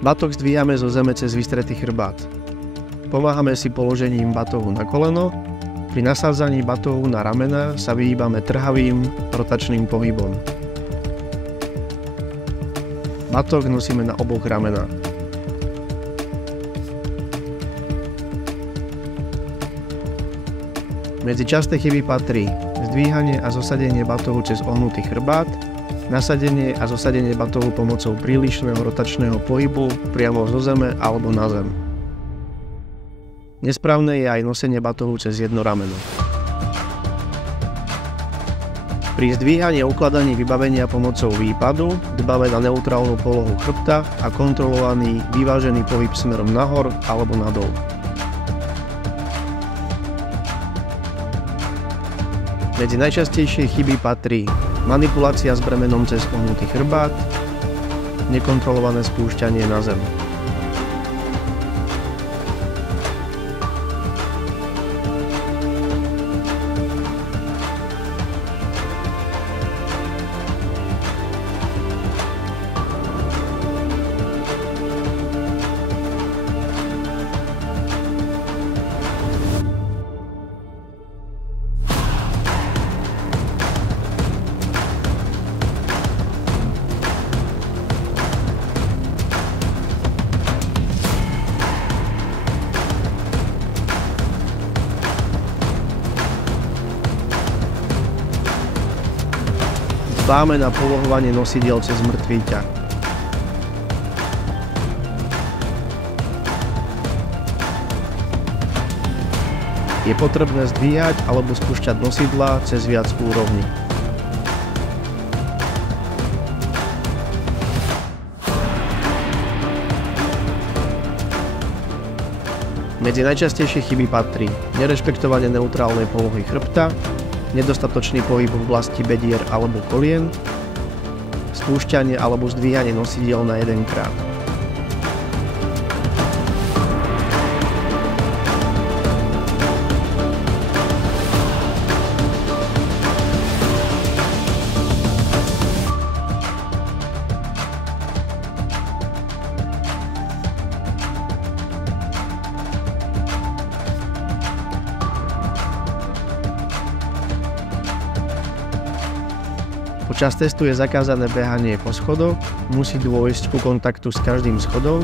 Batoh zdvíhame zo zeme cez vystretý chrbát. Pomáhame si položením batohu na koleno. Pri nasádzaní batohu na ramena sa vyhýbame trhavým rotačným pohybom. Batoh nosíme na oboch ramenách. Medzi časté chyby patrí zdvíhanie a zosadenie batohu cez ohnutý chrbát, nasadenie a zosadenie batohu pomocou prílišného rotačného pohybu priamo zo zeme alebo na zem. Nesprávne je aj nosenie batohu cez jedno rameno. Pri zdvíhaní a ukladaní vybavenia pomocou výpadu dbáme na neutrálnu polohu chrbta a kontrolovaný vyvážený pohyb smerom nahor alebo nadol. Medzi najčastejšie chyby patrí manipulácia s bremenom cez ohnutý chrbát, nekontrolované spúšťanie na zem. Dbáme na polohovanie nosidiel cez mŕtvý ťah. Je potrebné zdvíhať alebo spúšťať nosidlá cez viac úrovní. Medzi najčastejšie chyby patrí nerešpektovanie neutrálnej polohy chrbta, nedostatočný pohyb v oblasti bedier alebo kolien, spúšťanie alebo zdvíhanie nosidiel na jeden krát. Počas testu je zakázané behanie po schodoch, musí dôjsť ku kontaktu s každým schodom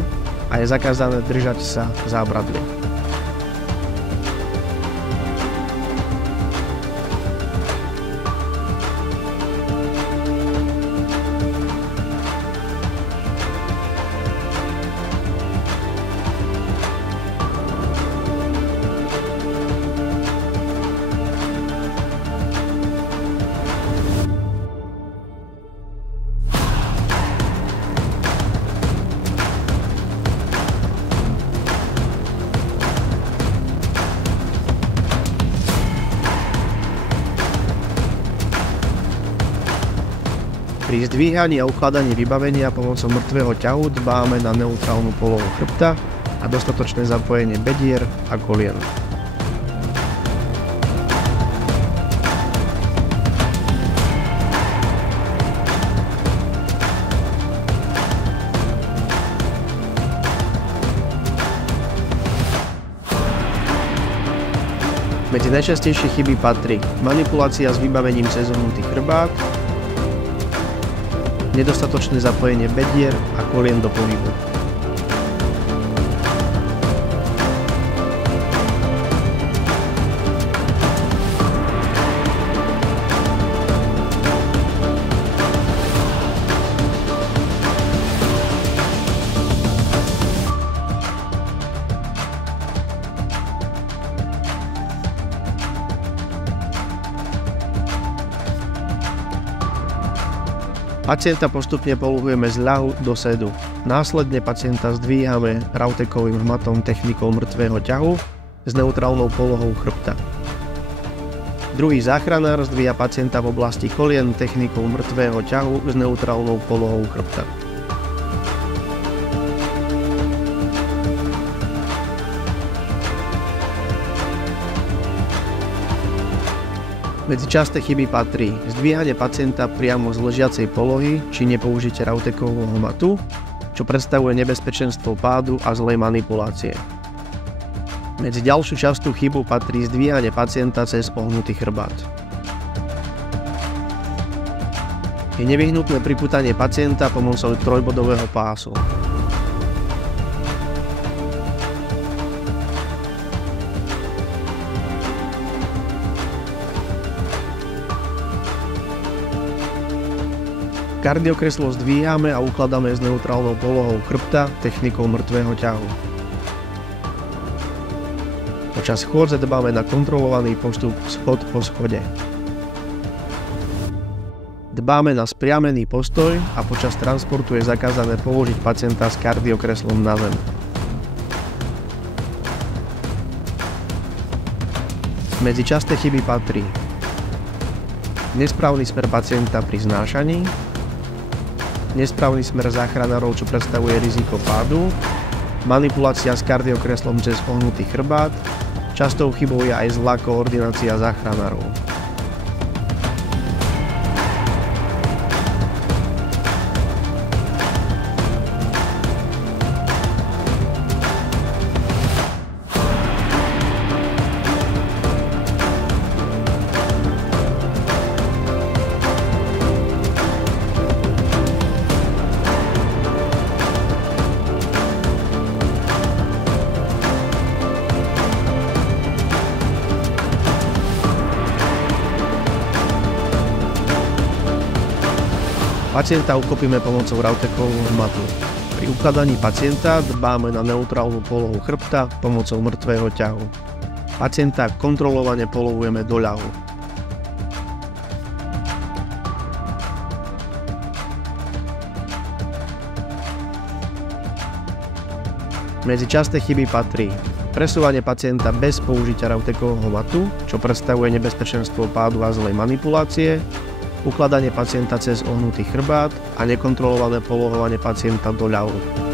a je zakázané držať sa zábradlie. Pri zdvíhaní a ukladaní vybavenia pomocou mŕtvého ťahu dbáme na neutrálnu polohu chrbta a dostatočné zapojenie bedier a kolien. Medzi najčastejšie chyby patrí manipulácia s vybavením cez ohnutý chrbát, nedostatočné zapojenie bedier a kolien do pohybu. Pacienta postupne poluhujeme z ľahu do sedu. Následne pacienta zdvíhame Rautekovým hmatom technikou mŕtvého ťahu s neutrálnou polohou chrbta. Druhý záchranár zdvíha pacienta v oblasti kolien technikou mŕtvého ťahu s neutrálnou polohou chrbta. Medzi časté chyby patrí zdvíhanie pacienta priamo z ležiacej polohy či nepoužitie Rautekovho hmatu, čo predstavuje nebezpečenstvo pádu a zlej manipulácie. Medzi ďalšiu častú chybu patrí zdvíhanie pacienta cez ohnutý chrbát. Je nevyhnutné pripútanie pacienta pomocou trojbodového pásu. Kardiokreslo zdvíhame a ukladáme s neutrálnou polohou chrbta technikou mŕtvého ťahu. Počas chôdze dbáme na kontrolovaný postup schod po schode. Dbáme na spriamený postoj a počas transportu je zakázané položiť pacienta s kardiokreslom na zem. Medzi časté chyby patrí nesprávny smer pacienta pri znášaní, nesprávny smer záchranárov, čo predstavuje riziko pádu, manipulácia s kardiokreslom cez ohnutý chrbát, častou chybou je aj zlá koordinácia záchranárov. Pacienta uchopíme pomocou Rautekovho hmatu. Pri ukladaní pacienta dbáme na neutrálnu polohu chrbta pomocou mŕtvého ťahu. Pacienta kontrolovane polohujeme do ľahu. Medzi časté chyby patrí presúvanie pacienta bez použitia Rautekovho hmatu, čo predstavuje nebezpečenstvo pádu a zlej manipulácie, ukladanie pacienta cez ohnutý chrbát a nekontrolované polohovanie pacienta do ľahu.